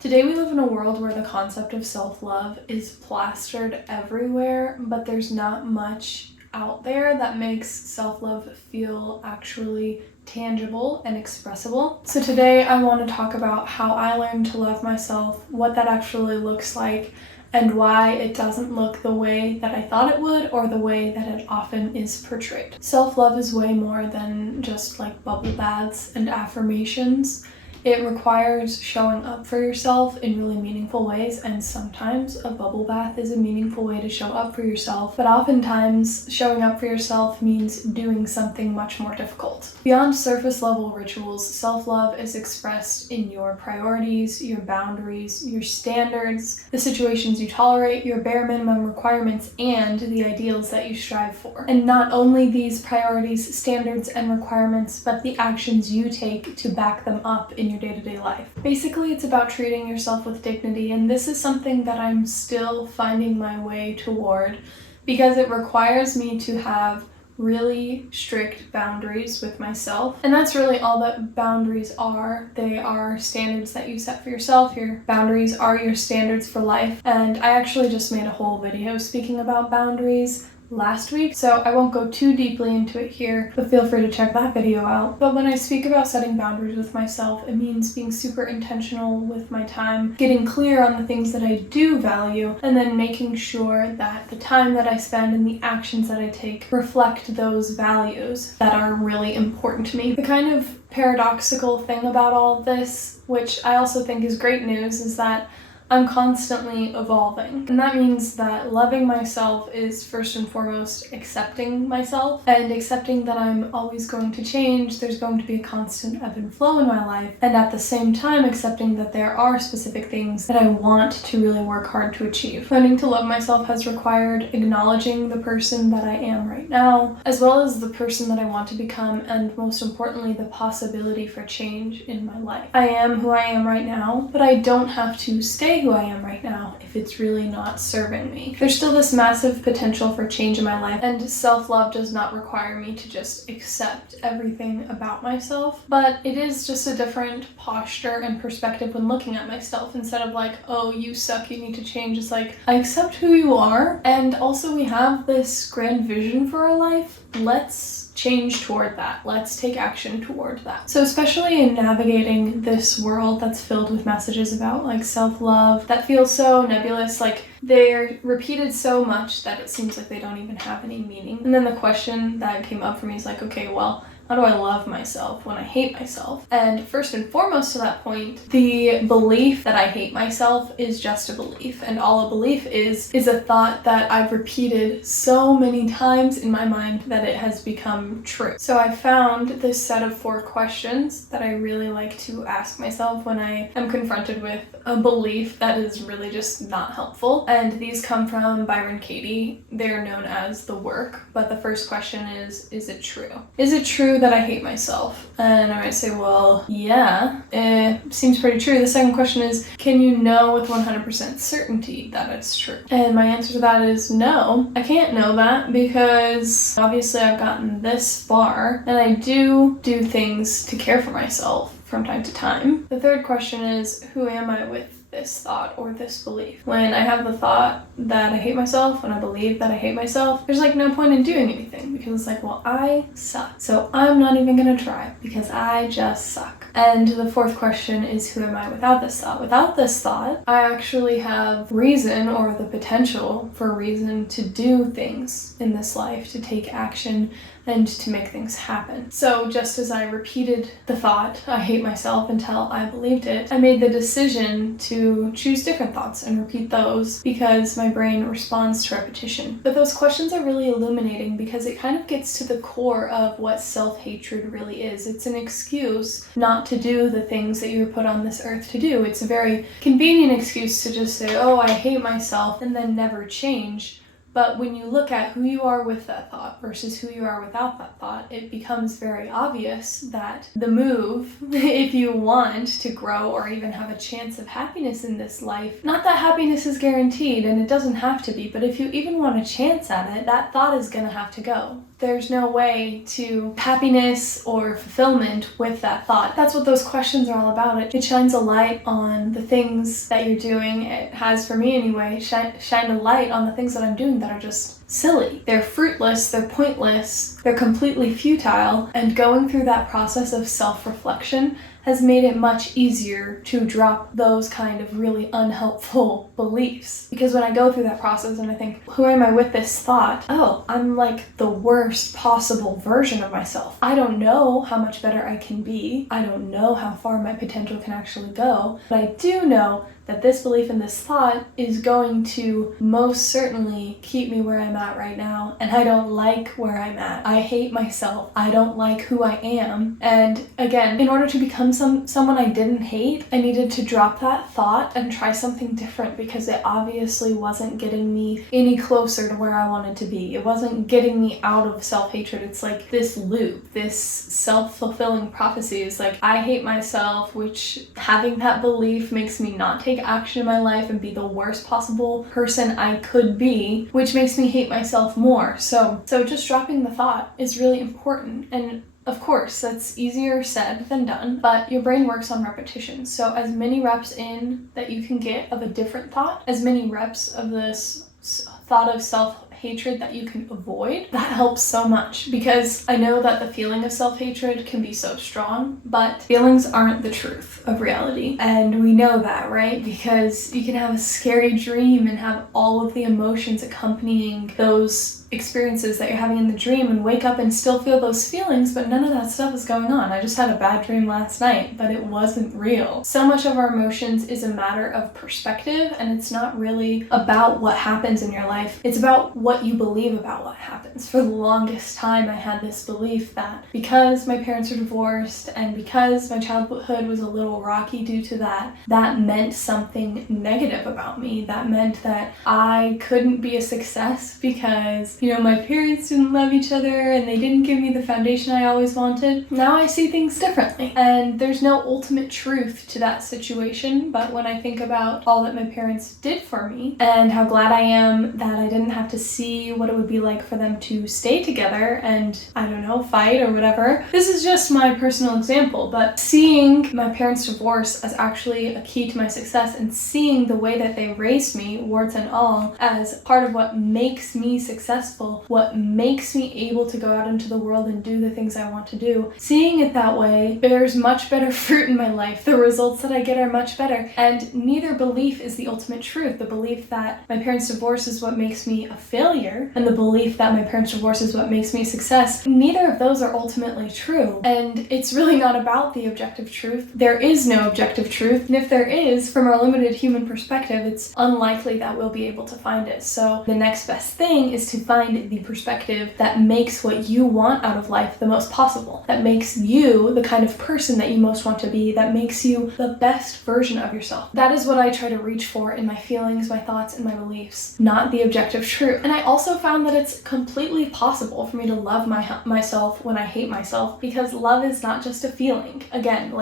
Today we live in a world where the concept of self-love is plastered everywhere, but there's not much out there that makes self-love feel actually tangible and expressible. So today I want to talk about how I learned to love myself, what that actually looks like, and why it doesn't look the way that I thought it would or the way that it often is portrayed. Self-love is way more than just like bubble baths and affirmations. It requires showing up for yourself in really meaningful ways, and sometimes a bubble bath is a meaningful way to show up for yourself, but oftentimes showing up for yourself means doing something much more difficult. Beyond surface level rituals, self-love is expressed in your priorities, your boundaries, your standards, the situations you tolerate, your bare minimum requirements, and the ideals that you strive for. And not only these priorities, standards, and requirements, but the actions you take to back them up in your day-to-day life. Basically, it's about treating yourself with dignity, and this is something that I'm still finding my way toward because it requires me to have really strict boundaries with myself. And that's really all that boundaries are. They are standards that you set for yourself. Your boundaries are your standards for life. And I actually just made a whole video speaking about boundaries last week, so I won't go too deeply into it here, but feel free to check that video out. But when I speak about setting boundaries with myself, it means being super intentional with my time, getting clear on the things that I do value, and then making sure that the time that I spend and the actions that I take reflect those values that are really important to me. The kind of paradoxical thing about all of this, which I also think is great news, is that I'm constantly evolving. And that means that loving myself is first and foremost accepting myself and accepting that I'm always going to change. There's going to be a constant ebb and flow in my life. And at the same time, accepting that there are specific things that I want to really work hard to achieve. Learning to love myself has required acknowledging the person that I am right now, as well as the person that I want to become, and most importantly, the possibility for change in my life. I am who I am right now, but I don't have to stay who I am right now if it's really not serving me. There's still this massive potential for change in my life, and self-love does not require me to just accept everything about myself, but it is just a different posture and perspective when looking at myself. Instead of like, oh, you suck, you need to change, it's like, I accept who you are, and also we have this grand vision for our life. Let's change toward that. Let's take action toward that. So especially in navigating this world that's filled with messages about like self-love that feels so nebulous, like they're repeated so much that it seems like they don't even have any meaning. And then the question that came up for me is like, okay, well, how do I love myself when I hate myself? And first and foremost to that point, the belief that I hate myself is just a belief. And all a belief is a thought that I've repeated so many times in my mind that it has become true. So I found this set of 4 questions that I really like to ask myself when I am confronted with a belief that is really just not helpful. And these come from Byron Katie. They're known as The Work. But the first question is it true? Is it true that I hate myself? And I might say, well, yeah, it seems pretty true. The second question is, can you know with 100% certainty that it's true? And my answer to that is no, I can't know that because obviously I've gotten this far and I do things to care for myself from time to time. The third question is, who am I with this thought or this belief? When I have the thought that I hate myself, when I believe that I hate myself, there's like no point in doing anything because it's like, well, I suck. So I'm not even gonna try because I just suck. And the fourth question is, who am I without this thought? Without this thought, I actually have reason or the potential for reason to do things in this life, to take action and to make things happen. So just as I repeated the thought, I hate myself, until I believed it, I made the decision to choose different thoughts and repeat those because my brain responds to repetition. But those questions are really illuminating because it kind of gets to the core of what self-hatred really is. It's an excuse not to do the things that you were put on this earth to do. It's a very convenient excuse to just say, oh, I hate myself, and then never change. But when you look at who you are with that thought versus who you are without that thought, it becomes very obvious that the move, if you want to grow or even have a chance of happiness in this life, not that happiness is guaranteed and it doesn't have to be, but if you even want a chance at it, that thought is gonna have to go. there's no way to happiness or fulfillment with that thought. That's what those questions are all about. It shines a light on the things that you're doing. It has, for me anyway, shine a light on the things that I'm doing that are just silly. They're fruitless, they're pointless, they're completely futile, and going through that process of self-reflection has made it much easier to drop those kind of really unhelpful beliefs. Because when I go through that process and I think, who am I with this thought? Oh, I'm like the worst possible version of myself. I don't know how much better I can be. I don't know how far my potential can actually go. But I do know that this belief and this thought is going to most certainly keep me where I'm at right now, and I don't like where I'm at. I hate myself. I don't like who I am. And again, in order to become someone I didn't hate, I needed to drop that thought and try something different, because it obviously wasn't getting me any closer to where I wanted to be. It wasn't getting me out of self-hatred. It's like this loop, this self-fulfilling prophecy is like, I hate myself, which having that belief makes me not take action in my life and be the worst possible person I could be, which makes me hate myself more. So just dropping the thought is really important. And of course, that's easier said than done, but your brain works on repetition. So as many reps in that you can get of a different thought, as many reps of this thought of self-hatred that you can avoid, that helps so much. Because I know that the feeling of self-hatred can be so strong, but feelings aren't the truth of reality. And we know that, right? Because you can have a scary dream and have all of the emotions accompanying those experiences that you're having in the dream and wake up and still feel those feelings, but none of that stuff is going on. I just had a bad dream last night, but it wasn't real. So much of our emotions is a matter of perspective, and it's not really about what happens in your life. It's about what you believe about what happens. For the longest time, I had this belief that because my parents were divorced and because my childhood was a little rocky due to that, that meant something negative about me. That meant that I couldn't be a success because my parents didn't love each other and they didn't give me the foundation I always wanted. Now I see things differently, and there's no ultimate truth to that situation. But when I think about all that my parents did for me and how glad I am that I didn't have to see what it would be like for them to stay together and, I don't know, fight or whatever. This is just my personal example, but seeing my parents' divorce as actually a key to my success and seeing the way that they raised me, warts and all, as part of what makes me successful, what makes me able to go out into the world and do the things I want to do. Seeing it that way bears much better fruit in my life. The results that I get are much better. And neither belief is the ultimate truth. The belief that my parents' divorce is what makes me a failure, and the belief that my parents' divorce is what makes me a success, neither of those are ultimately true. And it's really not about the objective truth. There is no objective truth. And if there is, from our limited human perspective, it's unlikely that we'll be able to find it. So the next best thing is to find the perspective that makes what you want out of life the most possible, that makes you the kind of person that you most want to be, that makes you the best version of yourself. That is what I try to reach for in my feelings, my thoughts, and my beliefs, not the objective truth. And I also found that it's completely possible for me to love myself when I hate myself, because love is not just a feeling. Again,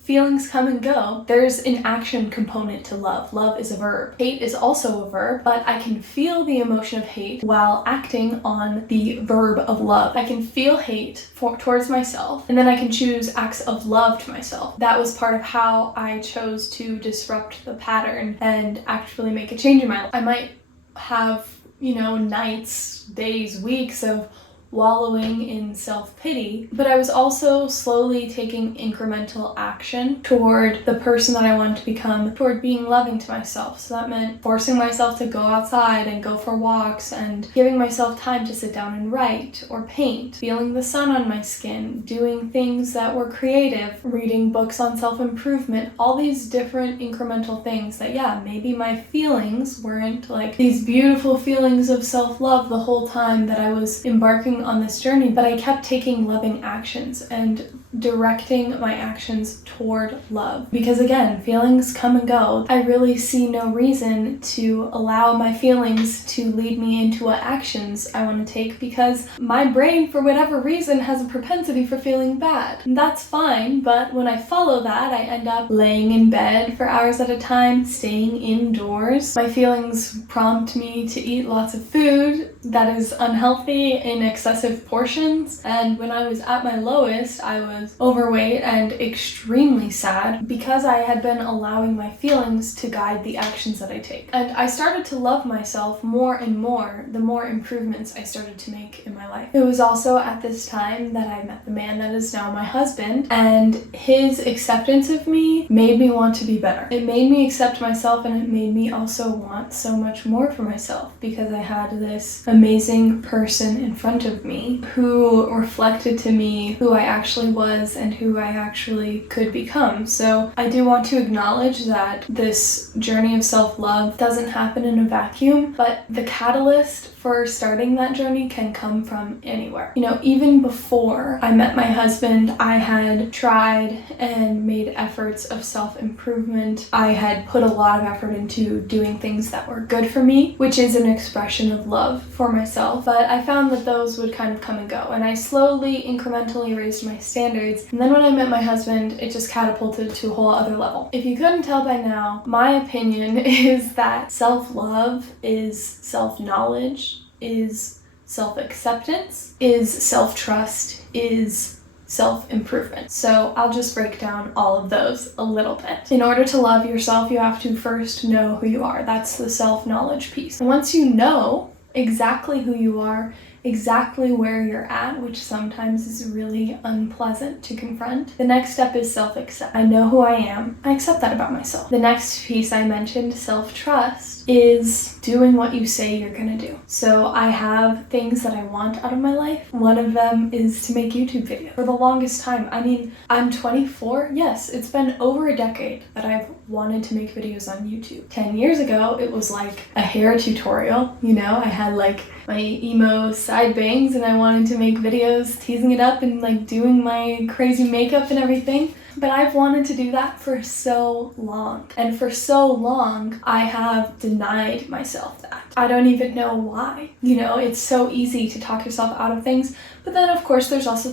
feelings come and go. There's an action component to love. Love is a verb. Hate is also a verb, but I can feel the emotion of hate while acting on the verb of love. I can feel hate towards myself, and then I can choose acts of love to myself. That was part of how I chose to disrupt the pattern and actually make a change in my life. I might have, nights, days, weeks of wallowing in self-pity, but I was also slowly taking incremental action toward the person that I wanted to become, toward being loving to myself. So that meant forcing myself to go outside and go for walks and giving myself time to sit down and write or paint, feeling the sun on my skin, doing things that were creative, reading books on self-improvement, all these different incremental things that, maybe my feelings weren't like these beautiful feelings of self-love the whole time that I was embarking on this journey, but I kept taking loving actions. And directing my actions toward love. Because again, feelings come and go. I really see no reason to allow my feelings to lead me into what actions I want to take, because my brain, for whatever reason, has a propensity for feeling bad. And that's fine, but when I follow that, I end up laying in bed for hours at a time, staying indoors. My feelings prompt me to eat lots of food that is unhealthy in excessive portions. And when I was at my lowest, I was overweight and extremely sad because I had been allowing my feelings to guide the actions that I take. And I started to love myself more and more the more improvements I started to make in my life. It was also at this time that I met the man that is now my husband, and his acceptance of me made me want to be better. It made me accept myself, and it made me also want so much more for myself, because I had this amazing person in front of me who reflected to me who I actually was and who I actually could become. So I do want to acknowledge that this journey of self-love doesn't happen in a vacuum, but the catalyst for starting that journey can come from anywhere. You know, even before I met my husband, I had tried and made efforts of self-improvement. I had put a lot of effort into doing things that were good for me, which is an expression of love for myself. But I found that those would kind of come and go, and I slowly, incrementally raised my standards. And then when I met my husband, it just catapulted to a whole other level. If you couldn't tell by now, my opinion is that self-love is self-knowledge, is self-acceptance, is self-trust, is self-improvement. So I'll just break down all of those a little bit. In order to love yourself, you have to first know who you are. That's the self-knowledge piece. And once you know exactly who you are, exactly where you're at, which sometimes is really unpleasant to confront, the next step is self-accept. I know who I am. I accept that about myself. The next piece I mentioned, self-trust, is doing what you say you're gonna do. So I have things that I want out of my life. One of them is to make YouTube videos. For the longest time, I mean, I'm 24. Yes, it's been over a decade that I've wanted to make videos on YouTube. 10 years ago, it was like a hair tutorial. You know, I had like my emo side bangs and I wanted to make videos teasing it up and like doing my crazy makeup and everything. But I've wanted to do that for so long. And for so long, I have denied myself that. I don't even know why. You know, it's so easy to talk yourself out of things. But then, of course, there's also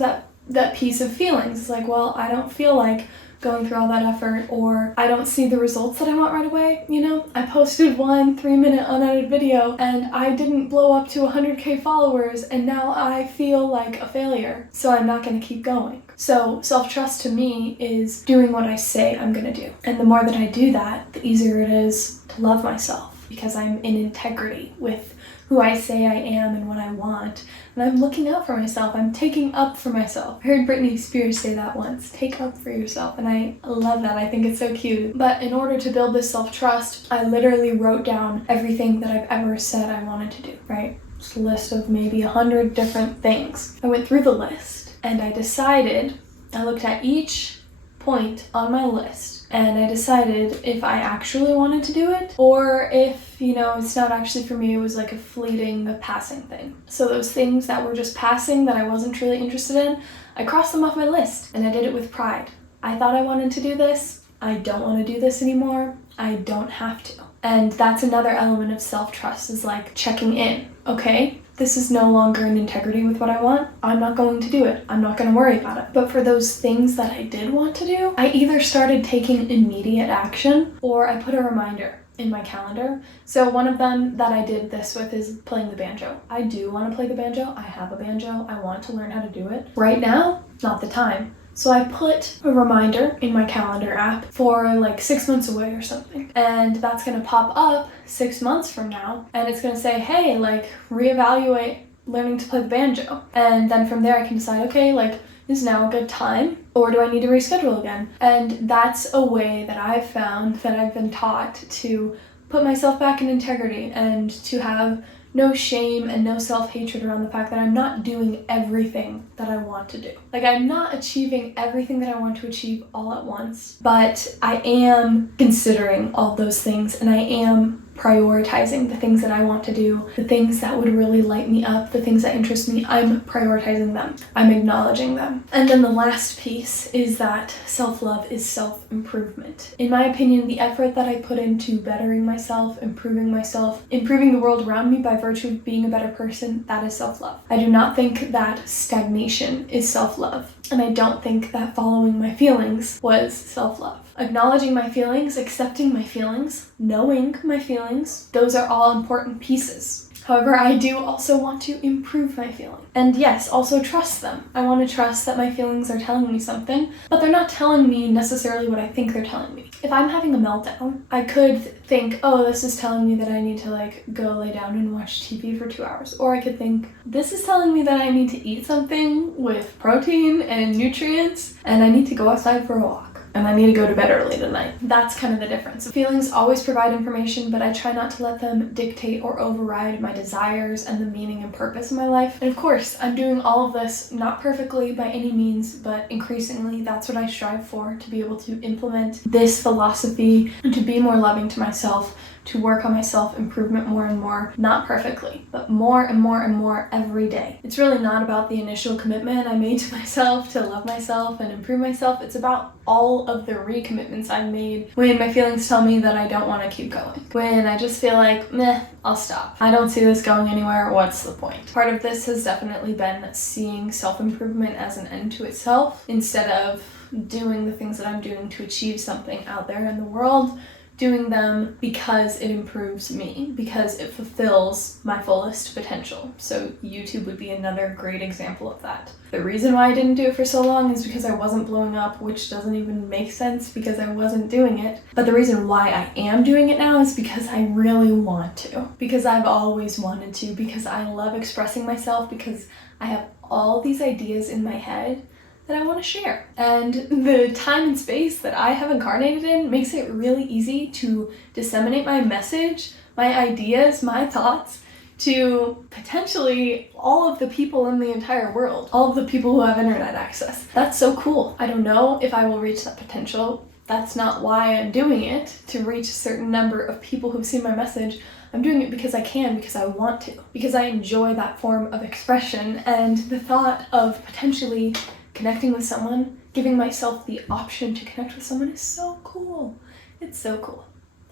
that piece of feelings. It's like, well, I don't feel like going through all that effort, or I don't see the results that I want right away. You know, I posted one 3-minute unedited video and I didn't blow up to 100K followers, and now I feel like a failure. So I'm not gonna keep going. So self-trust to me is doing what I say I'm gonna do. And the more that I do that, the easier it is to love myself, because I'm in integrity with who I say I am and what I want. And I'm looking out for myself. I'm taking up for myself. I heard Britney Spears say that once, take up for yourself. And I love that. I think it's so cute. But in order to build this self-trust, I literally wrote down everything that I've ever said I wanted to do, right? It's a list of maybe 100 different things. I went through the list and I decided, I looked at each point on my list, and I decided if I actually wanted to do it, or if, you know, it's not actually for me, it was like a fleeting, a passing thing. So those things that were just passing that I wasn't really interested in, I crossed them off my list, and I did it with pride. I thought I wanted to do this. I don't want to do this anymore. I don't have to. And that's another element of self-trust, is like checking in. Okay, this is no longer in integrity with what I want. I'm not going to do it. I'm not going to worry about it. But for those things that I did want to do, I either started taking immediate action, or I put a reminder in my calendar. So one of them that I did this with is playing the banjo. I do want to play the banjo. I have a banjo. I want to learn how to do it. Right now, not the time. So I put a reminder in my calendar app for like 6 months away or something. And that's gonna pop up 6 months from now. And it's gonna say, hey, like reevaluate learning to play the banjo. And then from there I can decide, okay, like is now a good time? Or do I need to reschedule again? And that's a way that I've found, that I've been taught to put myself back in integrity and to have no shame and no self-hatred around the fact that I'm not doing everything that I want to do. Like, I'm not achieving everything that I want to achieve all at once, but I am considering all those things, and I am prioritizing the things that I want to do, the things that would really light me up, the things that interest me. I'm prioritizing them. I'm acknowledging them. And then the last piece is that self-love is self-improvement. In my opinion, the effort that I put into bettering myself, improving the world around me by virtue of being a better person, that is self-love. I do not think that stagnation is self-love. And I don't think that following my feelings was self-love. Acknowledging my feelings, accepting my feelings, knowing my feelings, those are all important pieces. However, I do also want to improve my feelings. And yes, also trust them. I want to trust that my feelings are telling me something, but they're not telling me necessarily what I think they're telling me. If I'm having a meltdown, I could think, oh, this is telling me that I need to go lay down and watch TV for 2 hours. Or I could think, this is telling me that I need to eat something with protein and nutrients, and I need to go outside for a walk. And I need to go to bed early tonight. That's kind of the difference. Feelings always provide information, but I try not to let them dictate or override my desires and the meaning and purpose of my life. And of course, I'm doing all of this not perfectly by any means, but increasingly that's what I strive for, to be able to implement this philosophy and to be more loving to myself, to work on my self-improvement more and more, not perfectly, but more and more and more every day. It's really not about the initial commitment I made to myself to love myself and improve myself. It's about all of the recommitments I've made when my feelings tell me that I don't want to keep going. When I just feel like, meh, I'll stop. I don't see this going anywhere. What's the point? Part of this has definitely been seeing self-improvement as an end to itself instead of doing the things that I'm doing to achieve something out there in the world. Doing them because it improves me, because it fulfills my fullest potential. So YouTube would be another great example of that. The reason why I didn't do it for so long is because I wasn't blowing up, which doesn't even make sense because I wasn't doing it. But the reason why I am doing it now is because I really want to, because I've always wanted to, because I love expressing myself, because I have all these ideas in my head that I want to share. And the time and space that I have incarnated in makes it really easy to disseminate my message, my ideas, my thoughts to potentially all of the people in the entire world, all of the people who have internet access. That's so cool. I don't know if I will reach that potential. That's not why I'm doing it, to reach a certain number of people who've seen my message. I'm doing it because I can, because I want to, because I enjoy that form of expression, and the thought of potentially connecting with someone, giving myself the option to connect with someone is so cool. It's so cool.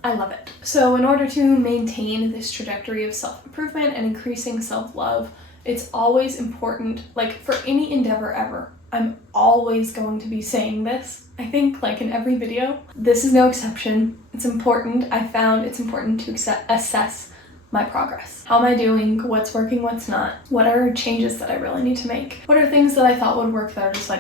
I love it. So in order to maintain this trajectory of self-improvement and increasing self-love, it's always important, for any endeavor ever, I'm always going to be saying this. I think in every video, this is no exception. It's important. I found it's important to assess my progress. How am I doing? What's working? What's not? What are changes that I really need to make? What are things that I thought would work that are just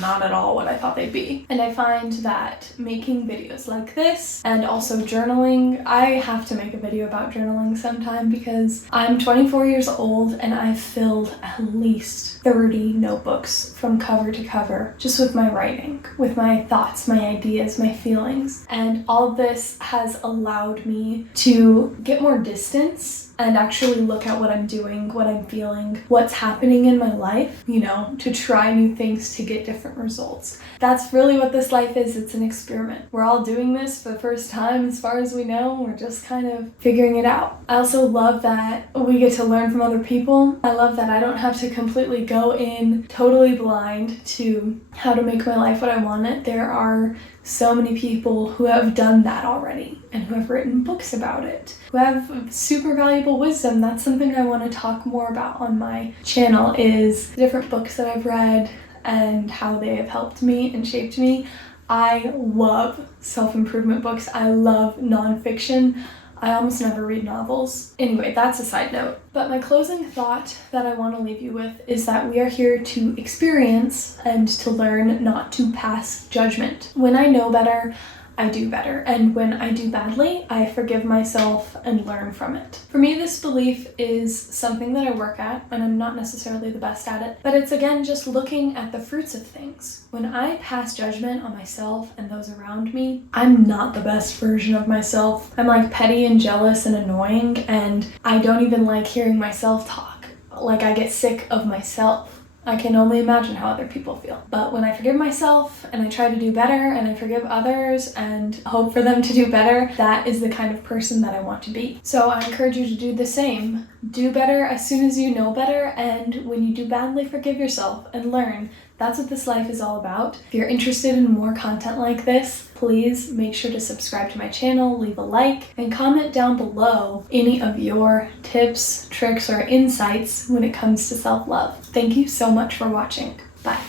not at all what I thought they'd be? And I find that making videos like this and also journaling, I have to make a video about journaling sometime because I'm 24 years old and I've filled at least 30 notebooks from cover to cover just with my writing, with my thoughts, my ideas, my feelings. And all of this has allowed me to get more distance and actually look at what I'm doing, what I'm feeling, what's happening in my life, to try new things to get different results. That's really what this life is. It's an experiment. We're all doing this for the first time as far as we know. We're just kind of figuring it out. I also love that we get to learn from other people. I love that I don't have to completely go in totally blind to how to make my life what I want it. There are so many people who have done that already and who have written books about it, who have super valuable wisdom. That's something I want to talk more about on my channel, is different books that I've read and how they have helped me and shaped me. I love self-improvement books. I love nonfiction. I almost never read novels. Anyway, that's a side note. But my closing thought that I want to leave you with is that we are here to experience and to learn, not to pass judgment. When I know better, I do better. And when I do badly, I forgive myself and learn from it. For me, this belief is something that I work at, and I'm not necessarily the best at it, but it's again just looking at the fruits of things. When I pass judgment on myself and those around me, I'm not the best version of myself. I'm petty and jealous and annoying, and I don't even like hearing myself talk. I get sick of myself. I can only imagine how other people feel. But when I forgive myself and I try to do better and I forgive others and hope for them to do better, that is the kind of person that I want to be. So I encourage you to do the same. Do better as soon as you know better, and when you do badly, forgive yourself and learn. That's what this life is all about. If you're interested in more content like this, please make sure to subscribe to my channel, leave a like, and comment down below any of your tips, tricks, or insights when it comes to self-love. Thank you so much for watching. Bye.